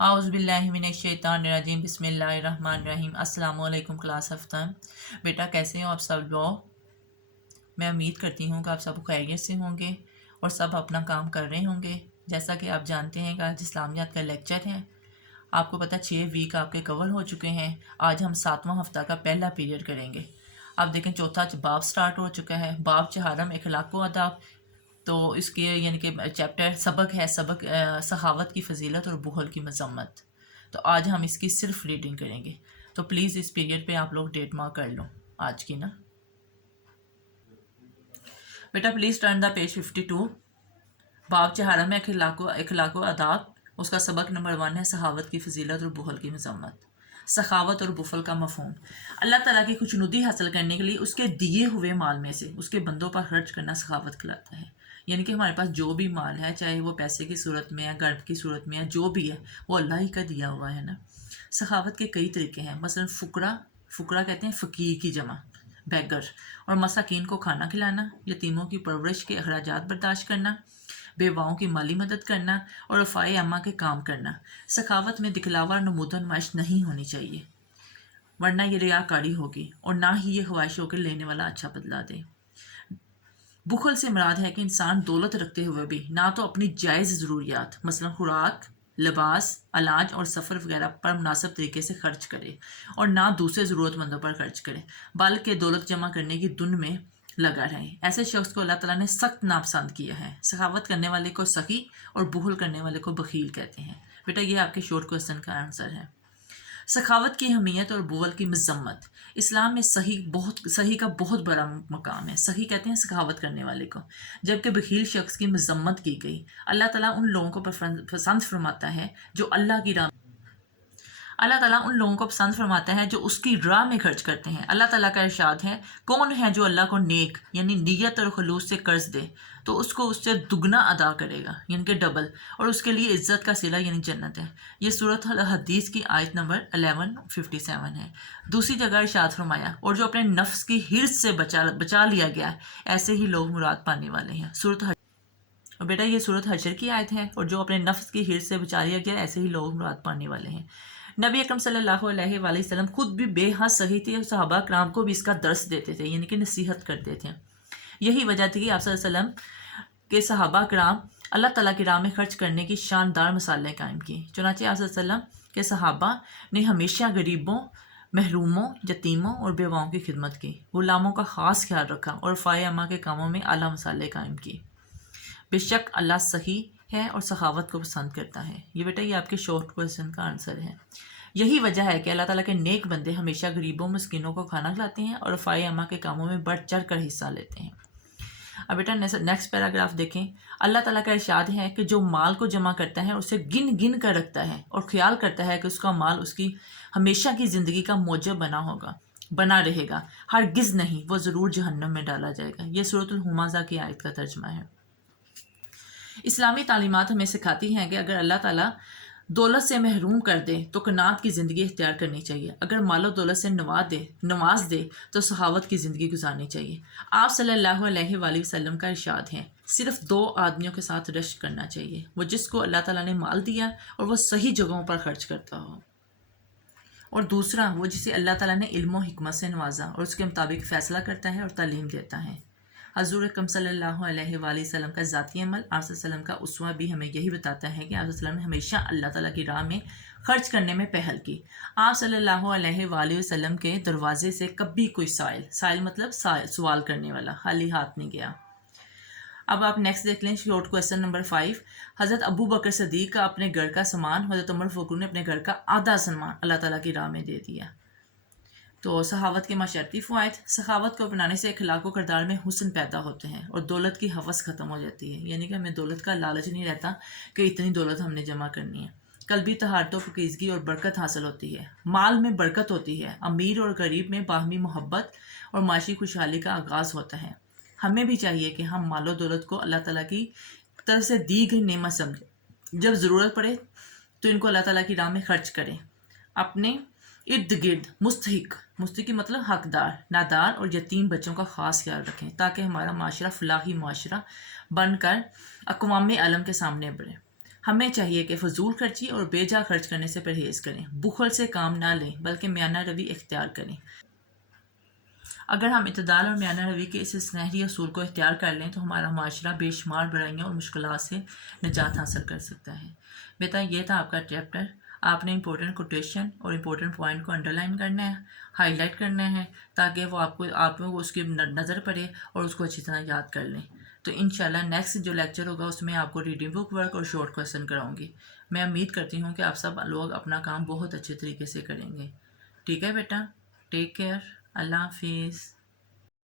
औज़ुबिल्लाहिमिनश्शैतानिर्रजीम बिस्मिल्लाहिर्रहमानिर्रहीम। अस्सलाम वालेकुम क्लास हफ्ता। बेटा कैसे हो आप सब लोग? मैं उम्मीद करती हूँ कि आप सब खैरियत से होंगे और सब अपना काम कर रहे होंगे। जैसा कि आप जानते हैं कि आज इस्लामियात का लेक्चर है। आपको पता 6 वीक आपके कवर हो चुके हैं। आज हम 7वां हफ्ता का पहला पीरियड करेंगे। आप देखें चौथा बाब स्टार्ट हो चुका है, बाब चहारम इखलाक व अदाब। तो इसके यानी कि चैप्टर सबक है, सबक सखावत की फजीलत और बुखल की मजम्मत। तो आज हम इसकी सिर्फ रीडिंग करेंगे। तो प्लीज़ इस पीरियड पे आप लोग डेट मार्क कर लो आज की ना। बेटा प्लीज़ टर्न द पेज 52। बाब चहारा में इखलाक अदाब, उसका सबक नंबर 1 है सखावत की फजीलत और बुखल की मजम्मत। सखावत और बुखल का मफहूम, अल्लाह ताला की खुशनुदी हासिल करने के लिए उसके दिए हुए माल में से उसके बंदों पर खर्च करना सखावत कहलाता है। यानी कि हमारे पास जो भी माल है, चाहे वो पैसे की सूरत में है, गर्द की सूरत में है, जो भी है वो अल्लाह ही का दिया हुआ है ना। सखावत के कई तरीके हैं। मसलन फुकरा कहते हैं फ़कीर की जमा, बैगर, और मसाकीन को खाना खिलाना, यतीमों की परवरिश के अखराजात बर्दाश्त करना, बेवाओं की माली मदद करना और रफ़ाए अम्मा के काम करना। सखावत में दिखलावा और नमूदन नुमाइश नहीं होनी चाहिए, वरना ये रियाकारी होगी और ना ही ये ख्वाहिश होकर लेने वाला अच्छा बदला दे। बुखल से मुराद है कि इंसान दौलत रखते हुए भी ना तो अपनी जायज़ ज़रूरियात मसलन खुराक, लिबास, अलाज और सफ़र वगैरह पर मुनासिब तरीके से खर्च करे और ना दूसरे ज़रूरतमंदों पर खर्च करे, बल्कि दौलत जमा करने की धुन में लगा रहे। ऐसे शख्स को अल्लाह ताला ने सख्त नापसंद किया है। सखावत करने वाले को सखी और बुखल करने वाले को बखील कहते हैं। बेटा ये आपके शॉर्ट क्वेश्चन का आंसर है। सखावत की अहमियत और बुखल की मजम्मत, इस्लाम में सही का बहुत बड़ा मकाम है। सही कहते हैं सखावत करने वाले को, जबकि बखील शख्स की मजम्मत की गई। अल्लाह ताला उन लोगों को पसंद फरमाता है जो अल्लाह ताला उन लोगों को पसंद फरमाता है जो उसकी राह में खर्च करते हैं। अल्लाह ताला का इरशाद है, कौन है जो अल्लाह को नेक यानी नीयत और खलूस से कर्ज दे तो उसको उससे दुगना अदा करेगा यानी कि डबल, और उसके लिए इज्जत का सिला यानी जन्नत है। ये सूरत हदीस की आयत नंबर 1157 है। दूसरी जगह इरशाद फरमाया, और जो अपने नफ्स की हिर्स से बचा लिया गया ऐसे ही लोग मुराद पाने वाले हैं। और बेटा ये सूरत हशर की आयत है, और जो अपने नफ्स की हिर्स से बचा लिया गया ऐसे ही लोग मुराद पाने वाले हैं। नबी अकरम सल्लल्लाहु अलैहि वसल्लम खुद भी बेहद सही थे और सहाबा कराम को भी इसका दर्स देते थे यानी कि नसीहत करते थे। यही वजह थी कि आप सल्लल्लाहु अलैहि वसल्लम के सहाबा कराम अल्लाह ताला की राह में खर्च करने की शानदार मिसालें कायम की। चुनांचे आप सल्लल्लाहु अलैहि वसल्लम के सहाबा ने हमेशा गरीबों, महरूमों, यतीमों और बेवाओं की खिदमत की, गुलामों का ख़ास ख्याल रखा और फ़ाए अम्मा के कामों में आला मिसालें कायम की। बेशक अल्लाह सही है और सखावत को पसंद करता है। ये बेटा ये आपके शॉर्ट क्वेश्चन का आंसर है। यही वजह है कि अल्लाह ताला के नेक बंदे हमेशा गरीबों मस्किनों को खाना खिलाते हैं और फ़ाए अम्मा के कामों में बढ़ चढ़ कर हिस्सा लेते हैं। अब बेटा नेक्स्ट पैराग्राफ देखें। अल्लाह ताला का इरशाद है कि जो माल को जमा करता है उसे गिन गिन कर रखता है और ख्याल करता है कि उसका माल उसकी हमेशा की ज़िंदगी का मौजब बना रहेगा, हरगिज़ नहीं, वो ज़रूर जहन्नम में डाला जाएगा। ये सूरतुल हुमाज़ा की आयत का तर्जमा है। इस्लामी तालीमात हमें सिखाती हैं कि अगर अल्लाह ताला दौलत से महरूम कर दे तो कनात की ज़िंदगी इख्तियार करनी चाहिए। अगर मालो दौलत से नवाज दे तो सहावत की ज़िंदगी गुजारनी चाहिए। आप सल्लल्लाहु अलैहि वसल्लम का इरशाद है, सिर्फ 2 आदमियों के साथ रश्क करना चाहिए, वो जिसको अल्लाह ताला ने माल दिया और वो सही जगहों पर खर्च करता हो, और दूसरा वो जिसे अल्लाह ताला ने इल्म और हिकमत से नवाजा और उसके मुताबिक फ़ैसला करता है और तालीम देता है। हज़ूर अकरम सल्लल्लाहु अलैहि वसल्लम का ज़ाती अमल आप सल्लम का उसवा भी हमें यही बताता है कि आप सल्लम ने हमेशा अल्लाह ताला की राह में खर्च करने में पहल की। आप सल्लल्लाहु अलैहि वसल्लम के दरवाजे से कभी कोई साइल मतलब सवाल करने वाला खाली हाथ नहीं गया। अब आप नेक्स्ट देख लें शॉर्ट क्वेश्चन नंबर 5। हज़रत अबू बकर सदीक का अपने घर का सामान हज़रत उमर फ़ारूक ने अपने घर का आधा सामान अल्लाह ताला की राह में दे दिया। तो सहावत के माशरती फ़वाइद, सखावत को अपनाने से अखलाक व किरदार में हुस्न पैदा होते हैं और दौलत की हवस ख़त्म हो जाती है। यानी कि हमें दौलत का लालच नहीं रहता कि इतनी दौलत हमने जमा करनी है। कल्बी तहारत व फकीज़गी और बरकत हासिल होती है। माल में बरकत होती है। अमीर और गरीब में बाहमी मोहब्बत और माशी खुशहाली का आगाज़ होता है। हमें भी चाहिए कि हम मालो दौलत को अल्लाह ताला की तरफ से दी गई नेमत समझें। जब ज़रूरत पड़े तो इनको अल्लाह ताला की राह में खर्च करें। अपने इर्द गिर्द मुस्तहिक मतलब हकदार, नादार और यतीम बच्चों का ख़ास ख्याल रखें ताकि हमारा माशरा फलाही माशरा बनकर अक़वाम आलम के सामने बढ़े। ہمیں چاہیے کہ فضول خرچی اور بے جا خرچ کرنے سے پرہیز کریں، بخل سے کام نہ لیں بلکہ میانہ روی اختیار کریں۔ اگر ہم اعتدال اور میانہ روی کے اس سنہری اصول کو اختیار کر لیں تو ہمارا معاشرہ بے شمار برائیوں اور مشکلات سے نجات حاصل کر سکتا ہے۔ بیٹا یہ تھا آپ کا چیپٹر۔ آپ نے امپورٹنٹ کوٹیشن اور امپورٹنٹ پوائنٹ کو انڈر لائن کرنا ہے، ہائی لائٹ کرنا ہے، تاکہ وہ آپ کو اس کی نظر پڑے اور اس کو اچھی طرح یاد کر لیں۔ تو انشاءاللہ نیکسٹ جو لیکچر ہوگا اس میں آپ کو ریڈنگ بک ورک اور شارٹ کویسچن کراؤں گی۔ میں امید کرتی ہوں کہ آپ سب لوگ اپنا کام بہت اچھے طریقے سے کریں گے۔ ٹھیک ہے بیٹا، ٹیک کیئر، اللہ حافظ۔